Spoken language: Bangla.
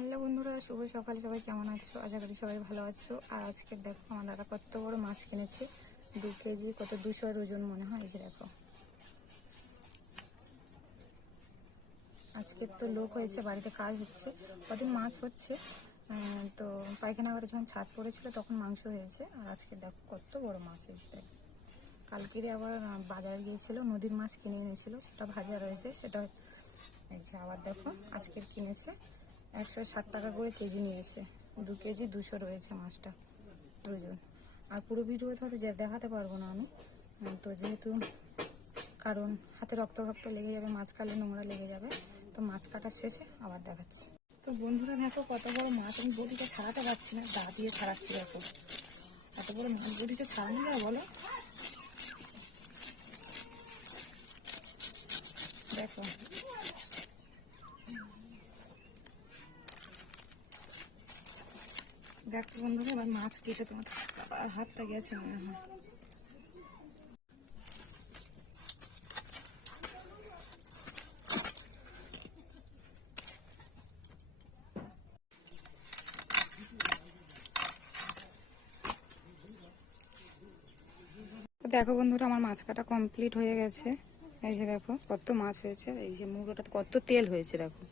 হ্যালো বন্ধুরা, শুভ সকাল। সবাই কেমন আছো? আশা করি সবাই ভালো আছো। আর আজকে দেখো, আমার দাদা কত বড় মাছ কিনেছে। দু কেজি, কত দুশোর ওজন মনে হয় যে দেখো। আজকে তো লোক হয়েছে, বাড়িতে কাজ হচ্ছে, কদিন মাছ হচ্ছে। তো পায়খানা ঘরে যখন ছাদ পড়েছিল, তখন মাংস হয়েছে। আর আজকে দেখো, কত বড় মাছ হয়েছে দেখো। কালকেরে আবার বাজার গিয়েছিল, নদীর মাছ কিনে এনেছিল, সেটা ভাজা রয়েছে, সেটা আবার দেখো, আজকের কিনেছে। একশো ষাট টাকা করে কেজি নিয়েছে। দু কেজি দুশো রয়েছে মাছটা ওজন আর পুরো ভিডিও তো হয়তো দেখাতে পারব না আমি। তো যেহেতু কারণ হাতে রক্ত রক্ত লেগে যাবে, মাছ কাটলে নোংরা লেগে যাবে, তো মাছ কাটার শেষে আবার দেখাচ্ছি। তো বন্ধুরা দেখো কত বড় মাছ, আমি বটিটা ছাড়াতে পারছি না, দা দিয়ে ছাড়াচ্ছি দেখো। এত বড় মাছ বটিটা ছাড়ানো যায় বলো? দেখো। দেখো বন্ধুরা, এবার মাছ কেটে তোমার বাবার হাতটা গেছে মনে হয়। দেখো বন্ধুরা, আমার মাছ কাটা কমপ্লিট হয়ে গেছে। এই যে দেখো, কত মাছ হয়েছে, এই যে মুগোটাতে কত তেল হয়েছে, দেখো।